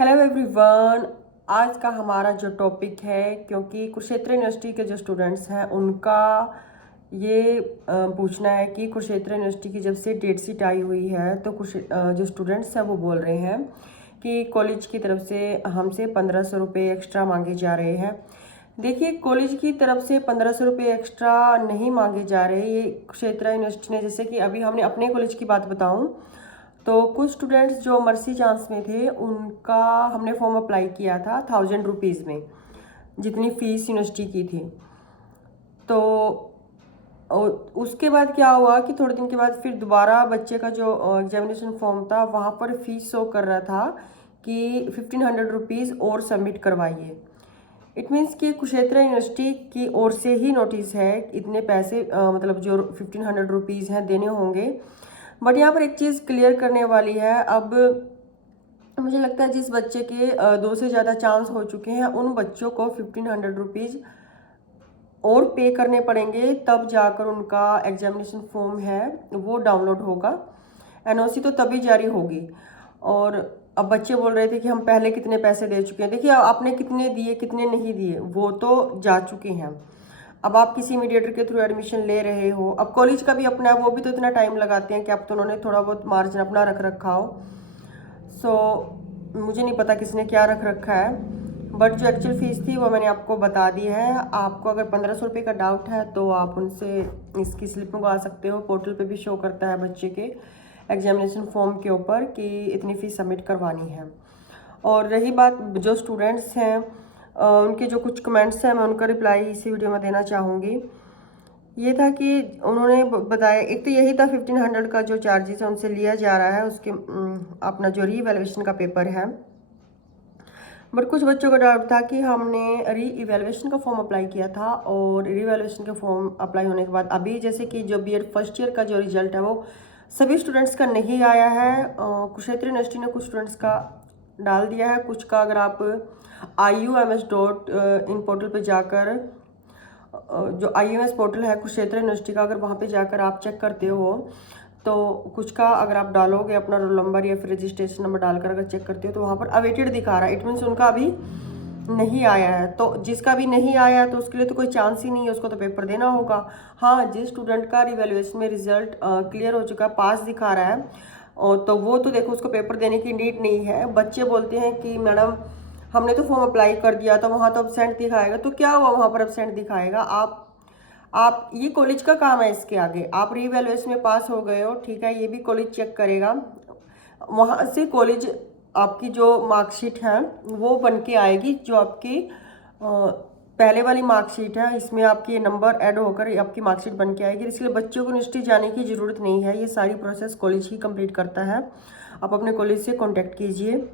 Hello everyone. आज का हमारा जो टॉपिक है, क्योंकि कुरुक्षेत्र यूनिवर्सिटी के जो स्टूडेंट्स हैं उनका ये पूछना है कि कुरुक्षेत्र यूनिवर्सिटी की जब से डेट शीट आई हुई है तो कुछ जो स्टूडेंट्स हैं वो बोल रहे हैं कि कॉलेज की तरफ से हमसे 1500 रुपये एक्स्ट्रा मांगे जा रहे हैं। देखिए, कॉलेज की तरफ से 1500 रुपये एक्स्ट्रा नहीं मांगे जा रहे। ये कुरुक्षेत्र यूनिवर्सिटी ने, जैसे कि अभी हमने अपने कॉलेज की बात बताऊं तो कुछ स्टूडेंट्स जो मर्सी चांस में थे उनका हमने फॉर्म अप्लाई किया था 1000 रुपीज़ में, जितनी फ़ीस यूनिवर्सिटी की थी। तो उसके बाद क्या हुआ कि थोड़े दिन के बाद फिर दोबारा बच्चे का जो एग्जामिनेशन फॉर्म था वहाँ पर फीस शो कर रहा था कि 1500 रुपीज़ और सबमिट करवाइए। इट मीन्स कि कुरुक्षेत्र यूनिवर्सिटी की ओर से ही नोटिस है, इतने पैसे मतलब जो 1500 रुपीज़ हैं देने होंगे। बट यहाँ पर एक चीज़ क्लियर करने वाली है। अब मुझे लगता है जिस बच्चे के 2 से ज़्यादा चांस हो चुके हैं उन बच्चों को 1500 रुपीज़ और पे करने पड़ेंगे, तब जाकर उनका एग्जामिनेशन फॉर्म है वो डाउनलोड होगा। एनओसी तो तभी जारी होगी। और अब बच्चे बोल रहे थे कि हम पहले कितने पैसे दे चुके हैं। देखिए, आपने कितने दिए कितने नहीं दिए वो तो जा चुके हैं। अब आप किसी मीडिएटर के थ्रू एडमिशन ले रहे हो, अब कॉलेज का भी अपना है, वो भी तो इतना टाइम लगाते हैं कि अब तो उन्होंने थोड़ा बहुत मार्जिन अपना रख रखा हो। मुझे नहीं पता किसने क्या रख रखा है, बट जो एक्चुअल फ़ीस थी वो मैंने आपको बता दी है। आपको अगर 1500 रुपये का डाउट है तो आप उनसे इसकी स्लिप मंगवा सकते हो। पोर्टल पे भी शो करता है बच्चे के एग्जामिनेशन फॉर्म के ऊपर कि इतनी फ़ीस सबमिट करवानी है। और रही बात जो स्टूडेंट्स हैं उनके जो कुछ कमेंट्स हैं, मैं उनका रिप्लाई इसी वीडियो में देना चाहूँगी। ये था कि उन्होंने बताया, एक तो यही था 1500 का जो चार्जेस है उनसे लिया जा रहा है, उसके अपना जो री-इवैल्यूएशन का पेपर है। बट कुछ बच्चों का डाउट था कि हमने री-इवैल्यूएशन का फॉर्म अप्लाई किया था और री-इवैल्यूएशन का फॉर्म अप्लाई होने के बाद अभी जैसे कि जो बीएड फर्स्ट ईयर का जो रिजल्ट है वो सभी स्टूडेंट्स का नहीं आया है। कुरुक्षेत्र यूनिवर्सिटी ने कुछ स्टूडेंट्स का डाल दिया है, कुछ का अगर आप IUMS.in पोर्टल पे जाकर, जो IUMS पोर्टल है कुरुक्षेत्र यूनिवर्सिटी का, अगर वहाँ पे जाकर आप चेक करते हो तो कुछ का अगर आप डालोगे अपना रोल नंबर या फिर रजिस्ट्रेशन नंबर डालकर अगर चेक करते हो तो वहाँ पर अवेटेड दिखा रहा है। इट मीन्स उनका अभी नहीं आया है। तो जिसका भी नहीं आया है तो उसके लिए तो कोई चांस ही नहीं है, उसको तो पेपर देना होगा। हाँ, जिस स्टूडेंट का रिवैल्यूएशन में रिजल्ट क्लियर हो चुका है, पास दिखा रहा है, और तो वो तो देखो उसको पेपर देने की नीड नहीं है। बच्चे बोलते हैं कि मैडम हमने तो फॉर्म अप्लाई कर दिया था, वहाँ तो एब्सेंट दिखाएगा। तो क्या हुआ, वहाँ पर एब्सेंट दिखाएगा? आप ये कॉलेज का काम है। इसके आगे आप रीवैल्यूएशन में पास हो गए हो, ठीक है, ये भी कॉलेज चेक करेगा। वहाँ से कॉलेज आपकी जो मार्कशीट है वो बन के आएगी, जो आपकी पहले वाली मार्कशीट है, इसमें आपके नंबर ऐड होकर आपकी मार्कशीट बन के आएगी। इसलिए बच्चों को यूनिवर्सिटी जाने की ज़रूरत नहीं है, ये सारी प्रोसेस कॉलेज ही कंप्लीट करता है। आप अपने कॉलेज से कॉन्टेक्ट कीजिए।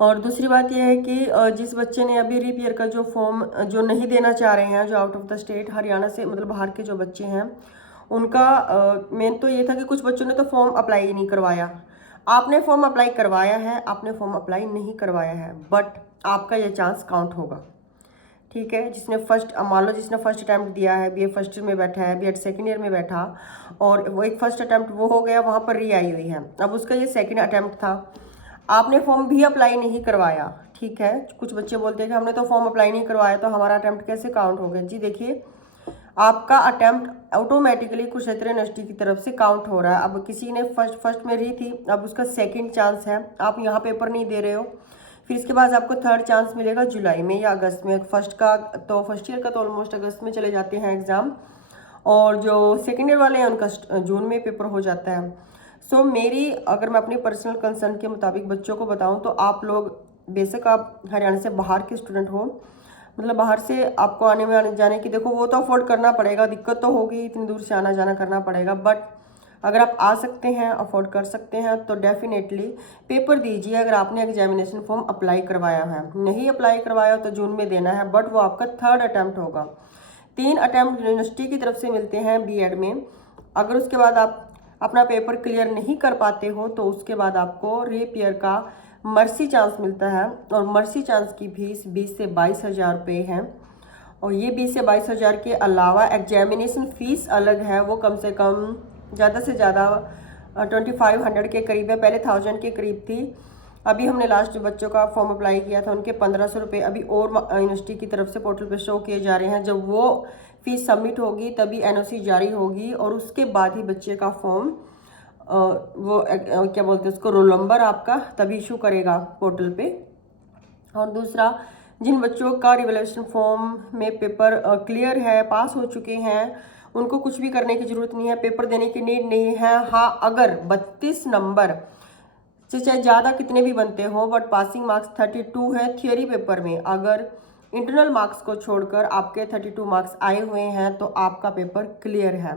और दूसरी बात यह है कि जिस बच्चे ने अभी रीपीयर का जो फॉर्म जो नहीं देना चाह रहे हैं, जो out of the state Haryana से मतलब बाहर के जो बच्चे हैं, उनका मेन तो ये था कि कुछ बच्चों ने तो फॉर्म अप्लाई ही नहीं करवाया। आपने फॉर्म अप्लाई करवाया है, आपने फॉर्म अप्लाई नहीं करवाया है, बट आपका ये चांस काउंट होगा, ठीक है। जिसने फर्स्ट, मान लो जिसने फर्स्ट अटैम्प्ट दिया है, बीए फर्स्ट ईयर में बैठा है, बीएड सेकंड ईयर में बैठा, और वो एक फर्स्ट अटैम्प्ट वो हो गया, वहाँ पर री आई हुई है, अब उसका ये सेकंड अटैम्प्ट था, आपने फॉर्म भी अप्लाई नहीं करवाया, ठीक है। कुछ बच्चे बोलते हैं कि हमने तो फॉर्म अप्लाई नहीं करवाया तो हमारा अटैम्प्ट कैसे काउंट हो गया? जी देखिए, आपका अटैम्प्ट ऑटोमेटिकली कुरुक्षेत्र यूनिवर्सिटी की तरफ से काउंट हो रहा है। अब किसी ने फर्स्ट में री थी, अब उसका सेकंड चांस है, आप यहाँ पेपर नहीं दे रहे हो, फिर इसके बाद आपको थर्ड चांस मिलेगा जुलाई में या अगस्त में। फर्स्ट ईयर का तो ऑलमोस्ट अगस्त में चले जाते हैं एग्ज़ाम, और जो सेकेंड ईयर वाले हैं उनका जून में पेपर हो जाता है। मेरी अगर मैं अपनी पर्सनल कंसर्न के मुताबिक बच्चों को बताऊं तो आप लोग बेशक आप हरियाणा से बाहर के स्टूडेंट हो, मतलब बाहर से आपको आने जाने की, देखो वो तो अफोर्ड करना पड़ेगा, दिक्कत तो होगी, इतनी दूर से आना जाना करना पड़ेगा, बट अगर आप आ सकते हैं, अफोर्ड कर सकते हैं तो डेफिनेटली पेपर दीजिए। अगर आपने एग्जामिनेशन फॉर्म अप्लाई करवाया है, नहीं अप्लाई करवाया तो जून में देना है, बट वो आपका थर्ड अटैम्प्ट होगा। 3 अटैम्प्ट यूनिवर्सिटी की तरफ से मिलते हैं बीएड में। अगर उसके बाद आप अपना पेपर क्लियर नहीं कर पाते हो तो उसके बाद आपको रीपीयर का मर्सी चांस मिलता है, और मर्सी चांस की फीस 20 से 22 हज़ार रुपये है। और ये 20 से 22 हज़ार के अलावा एग्जामिनेशन फ़ीस अलग है, वो कम से कम ज़्यादा से ज़्यादा 2500 के करीब है, पहले 1000 के करीब थी। अभी हमने लास्ट जो बच्चों का फॉर्म अप्लाई किया था उनके 1500 रुपये अभी और यूनिवर्सिटी की तरफ से पोर्टल पे शो किए जा रहे हैं। जब वो फीस सबमिट होगी तभी एनओसी जारी होगी और उसके बाद ही बच्चे का फॉर्म वो क्या बोलते हैं उसको, रोल नंबर आपका तभी इशू करेगा पोर्टल पे। और दूसरा, जिन बच्चों का रिवैल्यूएशन फॉर्म में पेपर क्लियर है, पास हो चुके हैं, उनको कुछ भी करने की ज़रूरत नहीं है, पेपर देने की नीड नहीं है। हाँ, अगर 32 नंबर से चाहे ज़्यादा कितने भी बनते हो, बट पासिंग मार्क्स 32 है थियोरी पेपर में, अगर इंटरनल मार्क्स को छोड़कर आपके 32 मार्क्स आए हुए हैं तो आपका पेपर क्लियर है।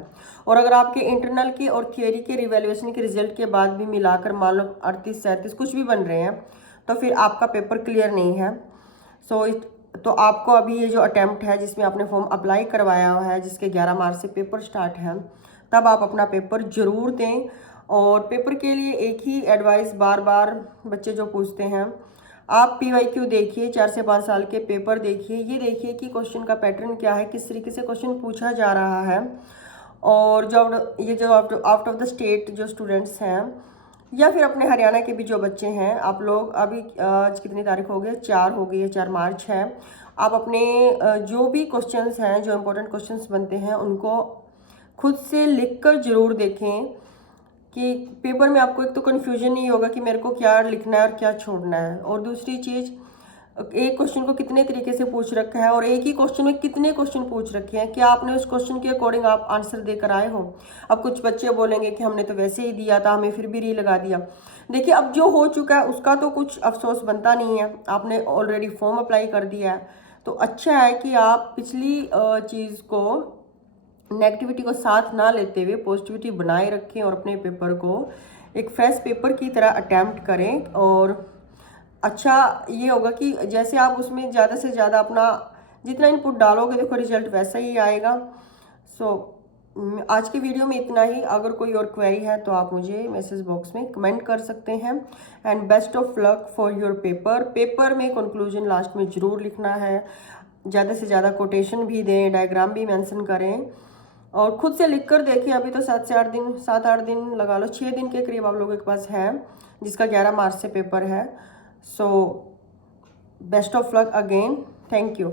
और अगर आपके इंटरनल के और थियोरी के रिवैल्यूएशन के रिजल्ट के बाद भी मिलाकर मान लो 38 37 कुछ भी बन रहे हैं तो फिर आपका पेपर क्लियर नहीं है। तो आपको अभी ये जो अटैम्प्ट है जिसमें आपने फॉर्म अप्लाई करवाया हुआ है, जिसके 11 मार्च से पेपर स्टार्ट है, तब आप अपना पेपर ज़रूर दें। और पेपर के लिए एक ही एडवाइस बार बार बच्चे जो पूछते हैं, आप PYQ देखिए, 4 से 5 साल के पेपर देखिए, ये देखिए कि क्वेश्चन का पैटर्न क्या है, किस तरीके से क्वेश्चन पूछा जा रहा है। और जो आउट ऑफ द स्टेट जो स्टूडेंट्स हैं या फिर अपने हरियाणा के भी जो बच्चे हैं, आप लोग अभी आज कितनी तारीख हो गई, 4 हो गई है, 4 मार्च है। आप अपने जो भी क्वेश्चंस हैं, जो इम्पोर्टेंट क्वेश्चंस बनते हैं, उनको खुद से लिख कर ज़रूर देखें कि पेपर में आपको एक तो कन्फ्यूजन नहीं होगा कि मेरे को क्या लिखना है और क्या छोड़ना है। और दूसरी चीज़, एक क्वेश्चन को कितने तरीके से पूछ रखा है और एक ही क्वेश्चन में कितने क्वेश्चन पूछ रखे हैं, क्या आपने उस क्वेश्चन के अकॉर्डिंग आप आंसर देकर आए हो। अब कुछ बच्चे बोलेंगे कि हमने तो वैसे ही दिया था, हमें फिर भी री लगा दिया। देखिए, अब जो हो चुका है उसका तो कुछ अफसोस बनता नहीं है, आपने ऑलरेडी फॉर्म अप्लाई कर दिया है। तो अच्छा है कि आप पिछली चीज़ को, नेगेटिविटी को साथ ना लेते हुए पॉजिटिविटी बनाए रखें और अपने पेपर को एक फ्रेश पेपर की तरह अटैम्प्ट करें। और अच्छा ये होगा कि जैसे आप उसमें ज़्यादा से ज़्यादा अपना जितना इनपुट डालोगे, देखो रिजल्ट वैसा ही आएगा। आज की वीडियो में इतना ही। अगर कोई और क्वेरी है तो आप मुझे मैसेज बॉक्स में कमेंट कर सकते हैं। And best of luck for your paper में कंक्लूजन लास्ट में ज़रूर लिखना है, ज़्यादा से ज़्यादा कोटेशन भी दें, डायग्राम भी मेंशन करें और खुद से लिख कर देखिए। अभी तो 7 8 दिन लगा लो, 6 दिन के करीब आप लोगों के पास है, जिसका 11 मार्च से पेपर है। So best of luck again, thank you.